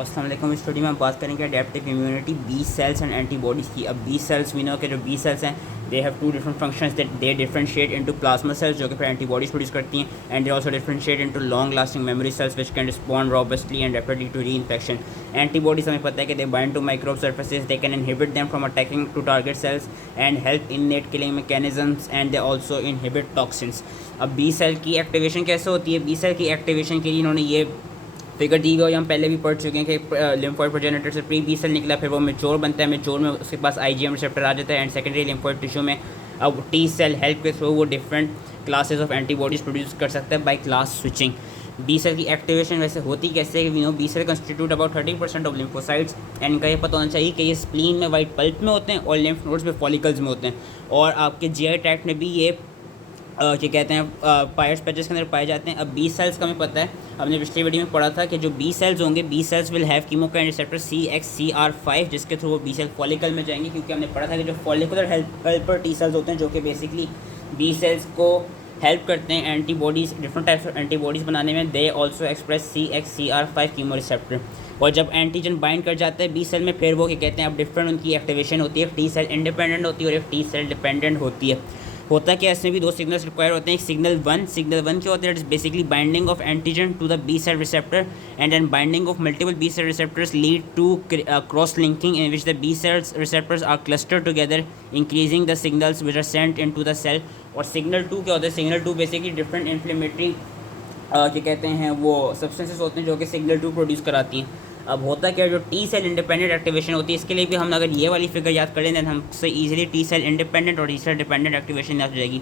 अस्सलाम वालेकुम। इस स्टडी में हम बात करेंगे adaptive immunity, B cells and antibodies की। अब बी सेल्स वी नो के जो बी सेल्स हैं they have two different functions that they differentiate into plasma cells जो कि फिर एंटीबॉडीज़ प्रोड्यूस करती हैं, and they also differentiate into long lasting memory cells which can respond robustly and rapidly to reinfection. Antibodies हमें पता है कि they bind to microbe surfaces, they can inhibit them from attacking to target cells and help in net killing mechanisms, and they also inhibit toxins. अब B cell की activation कैसे होती है? B cell की एक्टिवेशन के लिए इन्होंने ये फिगर दी हुई, हम पहले भी पढ़ चुके हैं कि लिम्फोइड प्रोजेनेटर से प्री बी सेल निकला, फिर वो मेच्योर बनता है, मेच्योर में उसके पास आईजीएम रिसेप्टर आ जाता है, एंड सेकेंडरी लिम्फोइड टिश्यू में अब टी सेल हेल्प के थ्रू वो different classes of antibodies produce कर सकता है by class switching. B cell की एक्टिवेशन वैसे होती कैसे है? We know B cell constitute about 30% of lymphocytes, and इनका ये पता होना चाहिए कि ये स्प्लीन में वाइट पल्प में होते हैं और लिम्फ नोड्स में फॉलिकल्स में होते हैं, और आपके जीआई ट्रैक्ट में भी ये क्या कहते हैं पायर्स पैचेस के अंदर पाए जाते हैं। अब बी सेल्स का हमें पता है, हमने पिछली वीडियो में पढ़ा था कि जो बी सेल्स होंगे, B cells will have chemokine receptor CXCR5 जिसके थ्रू वो बी सेल फॉलिकल में जाएंगे, क्योंकि हमने पढ़ा था कि जो फॉलिकुलर हेल्पर टी सेल्स होते हैं जो कि बेसिकली बी सेल्स को हेल्प करते हैं antibodies, different types of antibodies बनाने में, they also express CXCR5 chemo receptor. और जब एंटीजन बाइंड कर जाता है बी सेल में, फिर वो क्या कहते हैं अब डिफरेंट उनकी एक्टिवेशन होती है, टी सेल इंडिपेंडेंट होती है और एक टी सेल डिपेंडेंट होती है। होता क्या, इसमें भी दो सिग्नल्स रिक्वायर होते हैं। एक सिग्नल वन क्या होता है? It is basically binding of antigen to the B cell receptor, and then binding of multiple B cell receptors lead to cross linking in which the B cells receptors are cluster together increasing the signals which are sent in to the cell. और signal two क्या होता है? Signal two basically different inflammatory क्या कहते हैं वो substances होते हैं जो कि सिग्नल टू प्रोड्यूस कराती हैं। अब होता क्या है, जो टी सेल इंडिपेंडेंट एक्टिवेशन होती है, इसके लिए भी हम अगर ये वाली फिगर याद करें दें हमसे इजीली टी सेल इंडिपेंडेंट और टी सेल डिपेंडेंट एक्टिवेशन याद हो जाएगी।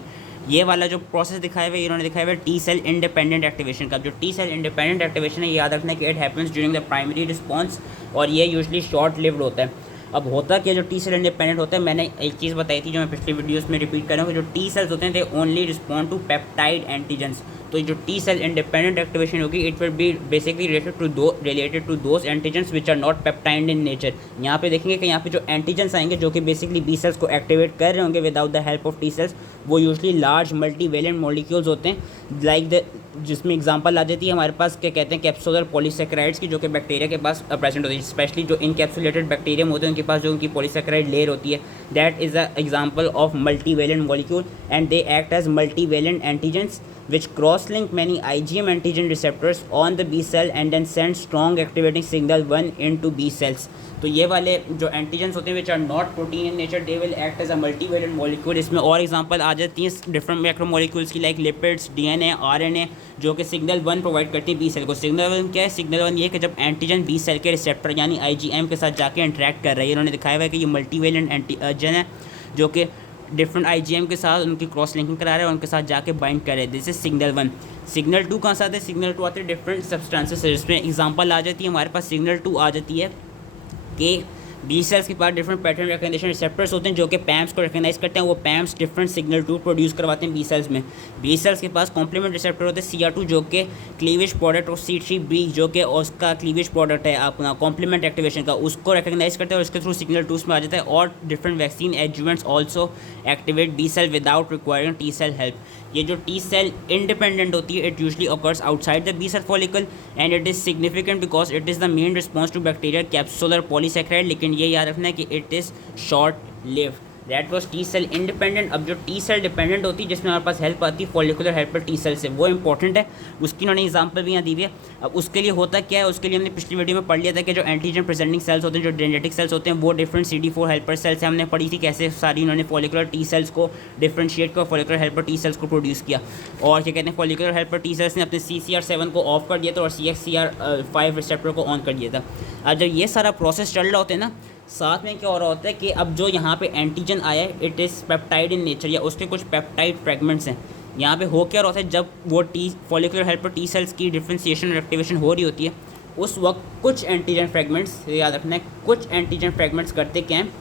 ये वाला जो प्रोसेस दिखाया हुआ है इन्होंने दिखाया हुआ है टी सेल इंडिपेंडेंट एक्टिवेशन का। जो टी सेल इंडिपेंडेंट एक्टिवेशन है, याद रखना है कि it happens during the primary response, और ये यूजली शॉर्ट लिव्ड होता है। अब होता क्या, जो टी सेल इंडिपेंडेंट होता है, मैंने एक चीज़ बताई थी जो मैं पिछली वीडियोस में रिपीट कर रहा हूँ कि जो टी सेल्स होते हैं they only respond to peptide antigens. तो जो टी सेल इंडिपेंडेंट एक्टिवेशन होगी it will be basically related to those antigens which are not peptide in nature. यहाँ पे देखेंगे कि यहाँ पे जो एंटीजेंस आएंगे जो कि बेसिकली बी सेल्स को एक्टिवेट कर रहे होंगे without the help of T cells, वो यूजली लार्ज मल्टीवेलेंट मॉलिक्यूल्स होते हैं, लाइक द जिसमें एग्जांपल आ जाती है हमारे पास क्या कहते हैं कैप्सुलर पॉलीसेकेराइड्स की, जो कि बैक्टीरिया के पास प्रेजेंट होती है, स्पेशली जो इनकैप्सुलेटेड बैक्टीरियम होते हैं उनके पास जो उनकी पॉलीसेकेराइड लेयर होती है, that is the example of multivalent molecule, and they act as multivalent antigens which cross-link many IgM antigen receptors on the B cell and then send strong activating signal 1 into B cells। तो ये वाले जो antigens होते हैं which are not protein in nature they will act as a multivalent molecule. इसमें और example आ जाती हैं डिफरेंट मैक्रोमोलिक्यूल्स की, लाइक लिपिड्स, DNA, RNA, जो कि सिग्नल 1 प्रोवाइड करती है बी सेल को। सिग्नल 1 क्या है? सिग्नल 1 ये है कि जब एंटीजन बी सेल के रिसेप्टर यानी IgM के साथ जाके इंटरेक्ट कर रहा है, इन्होंने दिखाया हुआ है कि ये मल्टीवेलेंट एंटीजन है जो कि डिफरेंट IgM के साथ उनकी क्रॉस लिंकिंग करा रहे हैं और उनके साथ जाके बाइंड कर रहे हैं। This is signal 1। सिग्नल 2 कहाँ से आते हैं? सिग्नल 2 आते हैं डिफरेंट सब्सटेंसेस से, जिसमें एग्जांपल आ जाती है हमारे पास सिग्नल 2 आ जाती है कि बी सेल्स के पास डिफरेंट पैटर्न रिकग्निशन रिसेप्टर्स होते हैं जो कि पैम्स को रिकग्नाइज करते हैं, वो पैम्स डिफरेंट सिग्नल 2 प्रोड्यूस करवाते हैं बी सेल्स में। बी सेल्स के पास कॉम्प्लीमेंट रिसेप्टर होते हैं CR2 जो कि क्लीवेज प्रोडक्ट, और C3b जो कि उसका क्लीवेज प्रोडक्ट है अपना कॉम्प्लीमेंट एक्टिवेशन का, उसको रिकग्नाइज करते हैं और इसके थ्रू सिग्नल 2 में आ जाता है। और different vaccine adjuvants also activate B cell without requiring T cell help. ये जो टी सेल इंडिपेंडेंट होती है it usually occurs outside the B cell follicle, and it is significant because it is the main response to bacteria capsular polysaccharide, लेकिन ये याद रखना है कि it is short lived. That was T cell independent. अब जो T cell dependent होती है जिसमें हमारे पास हेल्प आती है फॉलिकुलर हेल्पर टी सेल से, वो इंपॉर्टेंट है, उसकी उन्होंने एग्जांपल भी यहाँ दी हुई है। अब उसके लिए होता क्या है, उसके लिए हमने पिछली वीडियो में पढ़ लिया था कि जो एंटीजन प्रेजेंटिंग सेल्स होते हैं, जो जेनेटिक सेल्स होते हैं, वो डिफरेंट CD4 हेल्पर सेल्स से हमने पढ़ी थी कैसे सारी उन्होंने फॉलिकुलर टी सेल्स को डिफरेंशिएट किया, फॉलिकुलर हेल्पर टी सेल्स को प्रोड्यूस किया। और क्या कहते हैं फॉलिकुलर हेल्पर टी सेल्स ने अपने CCR7 को ऑफ कर दिया था और CXCR5 रिसेप्टर को ऑन कर दिया था। अब जब ये सारा प्रोसेस चल रहा होता है ना, साथ में क्या हो रहा होता है कि अब जो यहाँ पे एंटीजन आया है it is peptide in nature, या उसके कुछ पेप्टाइड फ्रेगमेंट्स हैं। यहाँ पे हो क्या होता है, जब वो फॉलिकुलर हेल्पर टी सेल्स की डिफ्रेंशिएशन और एक्टिवेशन हो रही होती है, उस वक्त कुछ एंटीजन फ्रेगमेंट्स, याद रखना है कुछ एंटीजन फ्रेगमेंट्स करते क्या हैं,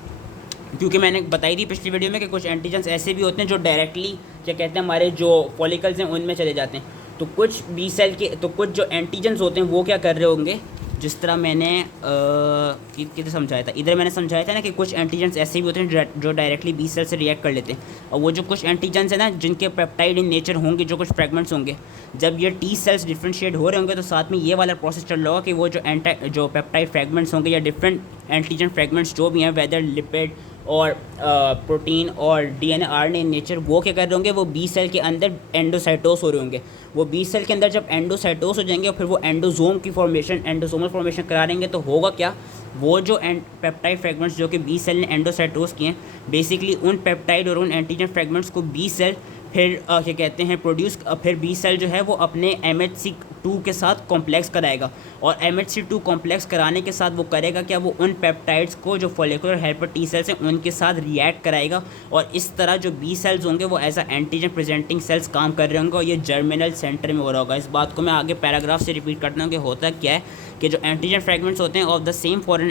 क्योंकि मैंने बताई थी पिछली वीडियो में कि कुछ एंटीजन्स ऐसे भी होते हैं जो डायरेक्टली क्या कहते हैं हमारे जो फॉलिकल्स हैं उनमें चले जाते हैं। तो कुछ बी सेल के, तो कुछ जो एंटीजन्स होते हैं वो क्या कर रहे होंगे, जिस तरह मैंने किधर समझाया था, इधर मैंने समझाया था ना कि कुछ एंटीजन्स ऐसे भी होते हैं जो डायरेक्टली बी सेल से रिएक्ट कर लेते हैं। और वो जो कुछ एंटीजन्स हैं ना जिनके पेप्टाइड इन नेचर होंगे, जो कुछ फ्रेगमेंट्स होंगे, जब ये टी सेल्स डिफ्रेंशिएट हो रहे होंगे तो साथ में ये वाला प्रोसेस चल रहा होगा कि वो जो पेप्टाइड फ्रेगमेंट्स होंगे या डिफरेंट एंटीजन फ्रेगमेंट्स जो भी हैं, वेदर लिपिड और प्रोटीन और डीएनए आरएनए इन नेचर, वो क्या कर रहे होंगे, वो बी सेल के अंदर एंडोसाइटोस हो रहे होंगे। वो बी सेल के अंदर जब एंडोसाइटोस हो जाएंगे और फिर वो एंडोजोम की फॉर्मेशन, एंडोसोमल फॉर्मेशन करा देंगे, तो होगा क्या, वो जो पेप्टाइड फ्रेगमेंट्स जो कि बी सेल ने एंडोसाइटोस किए हैं, बेसिकली उन पेप्टाइड और उन एंटीजन फ्रेगमेंट्स को बी सेल फिर क्या कहते हैं प्रोड्यूस, फिर बी सेल जो है वो अपने MHC2 के साथ कॉम्प्लेक्स कराएगा। और MHC2 कॉम्प्लेक्स कराने के साथ वो करेगा क्या, वो उन पेप्टाइड्स को जो फॉलिकुलर हेल्पर टी सेल्स हैं उनके साथ रिएक्ट कराएगा। और इस तरह जो बी सेल्स होंगे वो as a antigen presenting cells काम कर रहे होंगे। और ये जर्मिनल सेंटर में हो रहा होगा। इस बात को मैं आगे पैराग्राफ से रिपीट करता हूँ कि होता क्या है कि जो एंटीजन फ्रेगमेंट्स होते हैं of the same foreign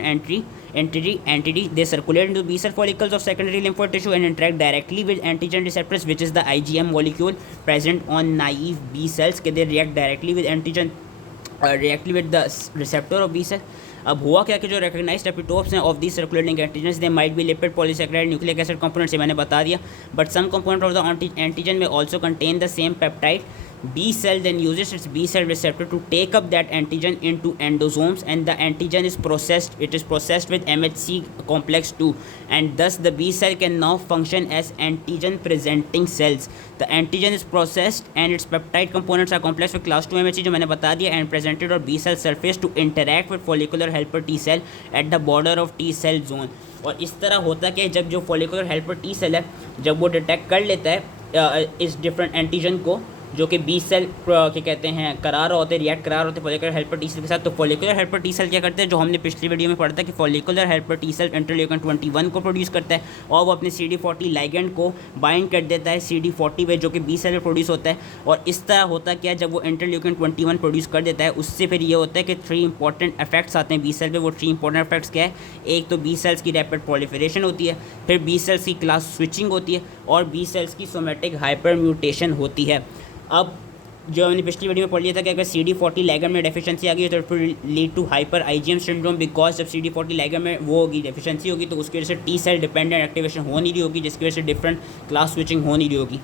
entity they circulate into B cell follicles of secondary lymphoid tissue and interact directly with antigen receptors, which is the IgM molecule present on naive B cells. They react directly with antigen, directly with the receptor of B cell. अब हुआ क्या कि जो recognized epitopes हैं of the circulating antigens, they might be lipid, polysaccharide, nucleic acid components, ये मैंने बता दिया। But some component of the antigen may also contain the same peptide. B cell then uses its B cell receptor to take up that antigen into endosomes, and the antigen is processed. It is processed with MHC complex 2, and thus the B cell can now function as antigen presenting cells. The antigen is processed and its peptide components are complex with class 2 MHC जो मैंने बता दिया, and presented on B cell surface to interact with follicular helper T cell at the border of T cell zone. और इस तरह होता कि जब जो follicular helper T cell है, जब वो डिटेक्ट कर लेता है इस डिफरेंट एंटीजन को जो कि बी सेल क्या कहते हैं करा रहे होते, रिएक्ट करा रहे होते फॉलिकुलर हेल्पर टी सेल के साथ, तो फॉलिकुलर हेल्पर टी सेल क्या करते हैं, जो हमने पिछली वीडियो में पढ़ा था कि follicular helper T cell interleukin 21 को प्रोड्यूस करता है और वो अपने CD40 लाइगेंड को बाइंड कर देता है CD40 पे, जो कि बी सेल में प्रोड्यूस होता है। और इस तरह होता क्या है, जब वो इंटरल्यूकिन 21 प्रोड्यूस कर देता है, उससे फिर ये होता है कि 3 इंपॉर्टेंट इफेक्ट्स आते हैं बी सेल पे। वो 3 इंपॉर्टेंट इफेक्ट्स क्या है, एक तो बी सेल्स की रैपिड प्रोलिफरेशन होती है, फिर बी सेल्स की क्लास स्विचिंग होती है, और बी सेल्स की सोमेटिक हाइपर म्यूटेशन होती है। अब जो हमने पिछली वीडियो में पढ़ लिया था कि अगर CD40 लाइगेंड में डेफिशिएंसी आ गई तो फिर lead to hyper IgM syndrome, because जब CD40 लाइगेंड में वो होगी डेफिशिएंसी होगी तो उसकी वजह से टी सेल डिपेंडेंट एक्टिवेशन हो नहीं रही होगी, जिसकी वजह से डिफरेंट क्लास स्विचिंग हो नहीं रही होगी।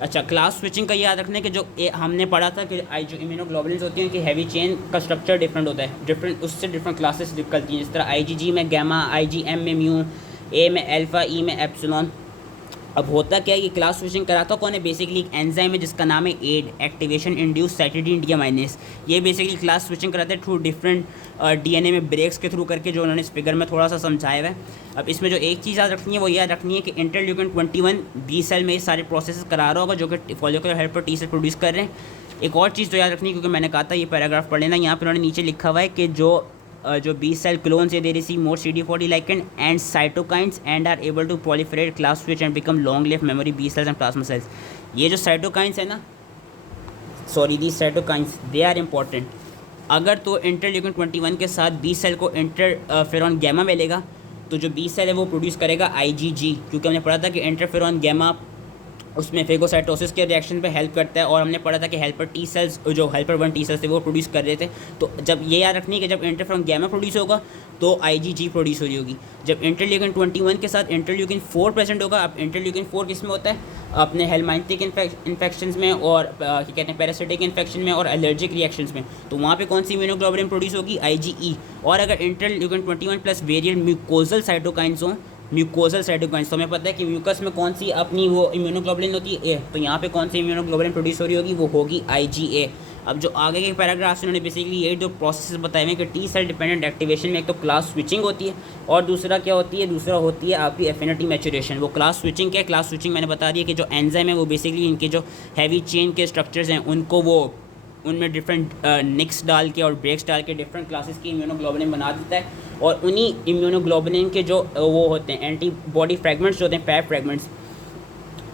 अच्छा, क्लास स्विचिंग का याद रखना है कि जो हमने पढ़ा था कि जो इम्यूनोग्लोबुलिन्स होती हैं कि हैवी चेन का स्ट्रक्चर डिफरेंट होता है, डिफरेंट उससे डिफरेंट क्लासेस निकलती हैं, जिस तरह IgG में गैमा, IgM में म्यू, A में अल्फा, E में एप्सिलॉन। अब होता क्या है कि क्लास स्विचिंग कराता कौन है, बेसिकली एक एंजाइम है जिसका नाम है एड, एक्टिवेशन इंड्यूस साइटिडीन डियामाइनेज। ये बेसिकली क्लास स्विचिंग कराते हैं थ्रू डिफरेंट DNA में ब्रेक्स के थ्रू करके, जो उन्होंने इस फिगर में थोड़ा सा समझाया हुआ है। अब इसमें जो एक चीज़ याद रखनी है वो याद रखनी है कि इंटरल्यूकिन 21 बी सेल में ये सारे प्रोसेस करा रहा होगा जो कि follicular helper T cell produce कर रहे हैं। एक और चीज़ तो याद रखनी है, क्योंकि मैंने कहा था ये पैराग्राफ पढ़ लेना, यहाँ पर उन्होंने नीचे लिखा हुआ है कि जो बी सेल क्लोन्स है they receive more CD40 ligand and cytokines and are able to proliferate, class switch and become long live memory B cells and plasma cells. ये जो साइटोकाइंस है ना, sorry the cytokines, they are important. अगर तो interleukin 21 के साथ B cell को interferon gamma मिलेगा तो जो बी सेल है वो प्रोड्यूस करेगा IgG, क्योंकि हमने पढ़ा था कि इंटरफेरॉन गैमा उसमें फेगोसाइटोसिस के रिएक्शन पे हेल्प करता है, और हमने पढ़ा था कि हेल्पर टी सेल्स जो हेल्पर 1 टी सेल्स थे वो प्रोड्यूस कर रहे थे। तो जब ये याद रखनी है कि जब इंटरफेरॉन गैमा प्रोड्यूस होगा तो IgG प्रोड्यूस हो रही होगी। जब इंटरल्यूकिन 21 के साथ इंटरल्यूकिन 4 प्रेजेंट होगा, अब इंटरल्यूकिन 4 किस में होता है, अपने हेलमाइंटिक इन्फेक्शंस में और क्या कहते हैं पैरासिटिक इन्फेक्शन में और एलर्जिक रिएक्शंस में, तो वहाँ पे कौन सी इम्यूनोग्लोबुलिन प्रोड्यूस होगी, IgE। और अगर interleukin 21 plus variant mucosal cytokines हों, म्यूकोजल साइटोकाइंस, तो हमें पता है कि म्यूकस में कौन सी अपनी वो इम्यूनोग्लोबुलिन होती है, तो यहाँ पे कौन सी इम्यूनोग्लोबुलिन प्रोड्यूस हो रही होगी, वो होगी IgA। अब जो आगे के पैराग्राफ से उन्होंने बेसिकली ये जो प्रोसेस बताए हैं कि टी सेल डिपेंडेंट एक्टिवेशन में एक तो क्लास स्विचिंग होती है और दूसरा क्या होती है, दूसरा होती है आपकी एफिनिटी मैचुरेशन। वो क्लास स्विचिंग क्या है, क्लास स्विचिंग मैंने बता दिया कि जो एंजाइम है वो बेसिकली इनके जो हैवी चेन के स्ट्रक्चर्स हैं उनको वो उनमें डिफरेंट निक्स डाल के और ब्रेक्स डाल के डिफरेंट क्लासेस की इम्यूनोग्लोबुलिन बना देता है, और उन्हीं इम्यूनोग्लोबुलिन के जो वो होते हैं एंटीबॉडी फ्रेगमेंट्स होते हैं, पैप फ्रेगमेंट्स,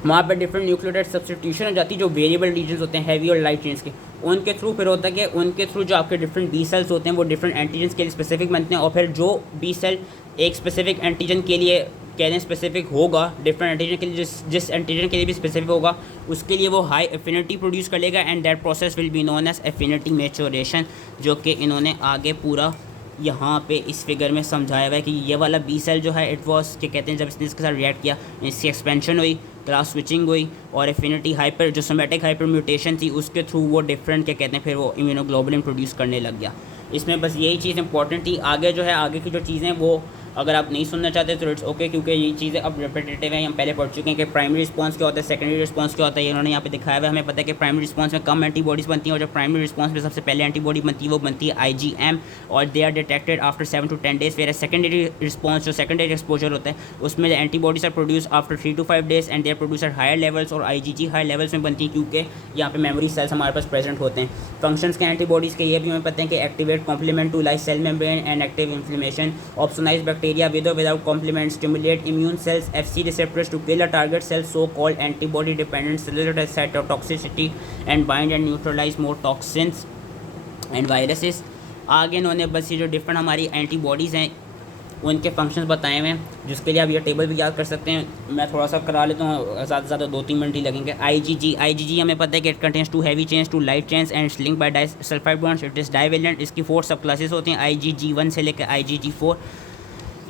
वहाँ पर डिफरेंट न्यूक्लियोटाइड सब्स्टिट्यूशन हो जाती है जो वेरिएबल रीजन्स होते हैं हैवी और लाइट चेन्स के, उनके थ्रू फिर होता है कि उनके थ्रू जो आपके डिफरेंट बी सेल्स होते हैं वो डिफरेंट एंटीजन्स के लिए स्पेसिफिक बनते हैं, और फिर जो बी सेल एक स्पेसिफिक एंटीजन के लिए कहने स्पेसिफिक होगा, डिफरेंट एंटीजन के लिए जिस एंटीजन के लिए भी स्पेसिफिक होगा उसके लिए वो हाई एफिनिटी प्रोड्यूस कर लेगा, and that process will be known as affinity maturation, जो कि इन्होंने आगे पूरा यहाँ पे इस फिगर में समझाया हुआ है कि ये वाला बी सेल जो है इट वॉज क्या कहते हैं, जब इसने इसके साथ रिएक्ट किया इसकी एक्सपेंशन हुई, क्लास स्विचिंग हुई और एफिनिटी हाइपर जो सोमेटिक हाइपर म्यूटेशन थी उसके थ्रू वो डिफरेंट क्या कहते हैं फिर वो इम्यूनोग्लोबुलिन प्रोड्यूस करने लग गया। इसमें बस यही चीज़ इंपॉर्टेंट थी। आगे जो है आगे की जो चीज़ें वो अगर आप नहीं सुनना चाहते तो इट्स ओके, क्योंकि ये चीज़ें अब रिपीटेटिव हैं, हम पहले पढ़ चुके हैं कि प्राइमरी रिस्पांस क्या होता है, सेकेंडरी रिस्पांस क्या होता है, इन्होंने यहाँ पे दिखाया हुआ है। हमें पता है कि प्राइमरी रिस्पांस में कम एंटीबॉडीज़ बनती हैं और जो प्राइमरी रिस्पांस में सबसे पहले एंटीबॉडी बनती है वो बनती है IgM और they are detected after 7 to 10 days। फिर सेकेंडरी रिस्पांस जो सेकेंडरी एक्सपोजर होता है उसमें antibodies are produce after 3 to 5 days and they are produce at higher levels और IgG हायर लेवल्स में बनती है क्योंकि यहाँ पे मेमोरी सेल्स हमारे पास प्रेजेंट होते हैं। फंक्शंस के एंटीबॉडीज़ के ये भी हमें पता है कि activate complement to like cell membrane and active inflammation, opsonize bacteria with और without complement, stimulate immune cells Fc receptors to kill a target cell, so called antibody dependent cellular cytotoxicity and bind and neutralize more toxins and viruses। आगे इन्होंने बस ये जो different हमारी antibodies हैं उनके functions बताए हुए हैं, जिसके लिए आप ये टेबल भी याद कर सकते हैं। मैं थोड़ा सा करा लेता हूँ, ज़्यादा से ज़्यादा 2-3 मिनट ही लगेंगे। IgG हमें पता है कि it contains 2 heavy chains 2 light chains and it's linked by disulphide bonds, it is divalent. इसकी 4 सब क्लासेस होती हैं IgG1 से लेकर IgG4।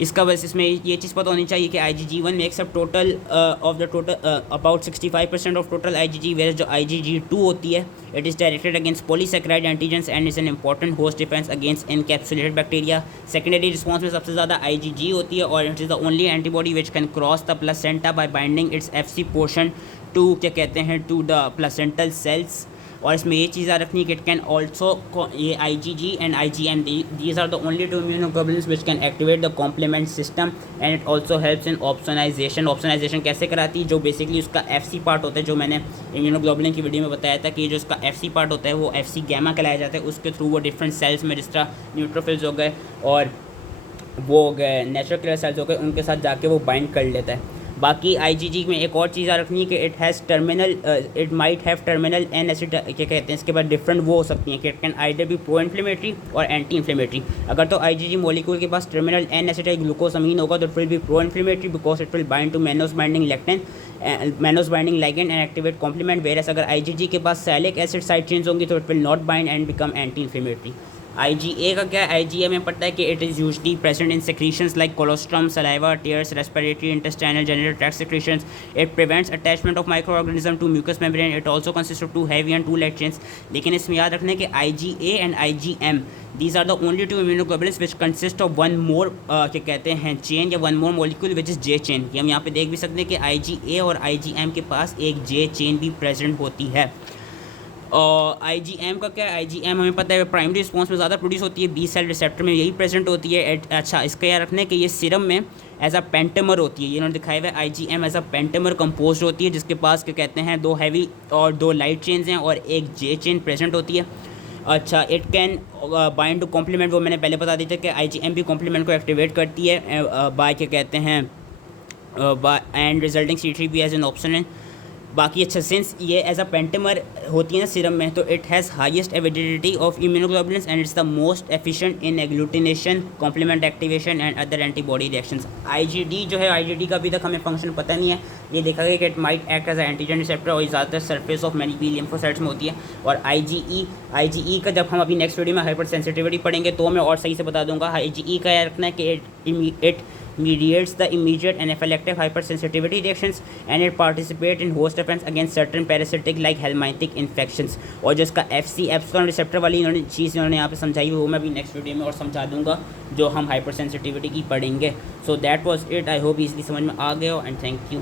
इसका बस इसमें ये चीज़ पता होनी चाहिए कि IgG1 makes up total of the total about 65% of total IgG, where जो IgG2 होती है it is directed against polysaccharide antigens and is an important host defence against encapsulated bacteria. Secondary response में सबसे ज़्यादा IgG होती है और it is the only antibody which can cross the placenta by binding its FC portion to क्या कहते हैं to the placental sales. और इसमें ये चीज़ रखनी कि इट कैन ऑल्सो ये IgG and IgM these are the only two immunoglobulins which can activate the complement system and it also helps in opsonisation. Opsonisation कैसे कराती है, जो बेसिकली उसका FC पार्ट होता है, जो मैंने इम्यूनोग्लोबुलिन की वीडियो में बताया था कि जो उसका FC पार्ट होता है वो FC गैमा कहलाया जाता है। उसके थ्रू वो डिफरेंट सेल्स में जिस तरह न्यूट्रोफिल्स हो गए और वो हो गए नेचुरल किलर सेल्स हो गए उनके साथ जाके वो बाइंड कर लेता है। बाकी IgG में एक और चीज़ रखनी है कि it has terminal it might have terminal N acid क्या कहते हैं, इसके बाद डिफरेंट वो हो सकती हैं कि it can either be pro inflammatory और एंटी इन्फ्लेमेटरी। अगर तो IgG मॉलिक्यूल के पास टर्मिनल एन एसिटाइल ग्लूकोसामीन होगा तो it will be pro inflammatory because it will bind to mannose binding lectin mannose binding ligand and activate complement, whereas अगर IgG के पास सैलिक एसिड साइड चेंज होंगी तो it will not bind and become anti inflammatory. IgA का क्या है, IgA में पता है कि it is usually present in secretions like colostrum, saliva, tears, respiratory, intestinal, genital tract secretions. It prevents attachment of micro organism to mucous membrane. It also consist of 2 heavy and 2 light chains. लेकिन इसमें याद रखना है कि IgA and IgM these are the only 2 immunoglobulins which consist of one more क्या कहते हैं chain या one more molecule which is J chain. ये हम यहाँ पे देख भी सकते हैं कि IgA और IgM के पास एक J चेन भी प्रेजेंट होती है। और IgM का क्या है, IgM हमें पता है प्राइमरी रिस्पॉन्स में ज़्यादा प्रोड्यूस होती है, बी सेल रिसेप्टर में यही प्रेजेंट होती है। अच्छा इसका याद रखना है कि ये सीरम में एज अ पेंटेमर होती है, ये उन्होंने दिखाया हुआ है IgM एज अ पेंटेमर कंपोज होती है जिसके पास क्या कहते हैं 2 हैवी और 2 लाइट चेन्स हैं और एक J चेन प्रेजेंट होती है। अच्छा it can bind to complement, वो मैंने पहले बता दी थी कि IgM भी कॉम्प्लीमेंट को एक्टिवेट करती है बाय क्या कहते हैं by and resulting C3 as an option. बाकी अच्छा सिंस ये एज अ पेंटेमर होती है ना सीरम में तो इट हैज़ हाईएस्ट एविडेबिलिटी of immunoglobulins and it's the most efficient in agglutination, complement activation and other antibody reactions. IgD जो है IgD का अभी तक हमें फंक्शन पता नहीं है, ये देखा गया कि it might act as antigen receptor और ज़्यादातर surface of many B lymphocytes में होती है। और IgE का जब हम अभी नेक्स्ट वीडियो में हाइपर सेंसिटिविटी पढ़ेंगे तो मैं और सही से बता दूंगा। IgE का याद रखना है कि it mediates the immediate and epileptic hypersensitivity reactions and it participate in host defense against certain parasitic like helminthic infections। और जो इसका FC एप्सिलॉन रिसेप्टर वाली इन्होंने चीज़ इन्होंने यहाँ पे समझाई वो मैं अभी नेक्स्ट वीडियो में और समझा दूंगा जो हम हाइपर सेंसिटिविटी की पढ़ेंगे। So that was it, I hope easily समझ में आ गया हो एंड थैंक यू।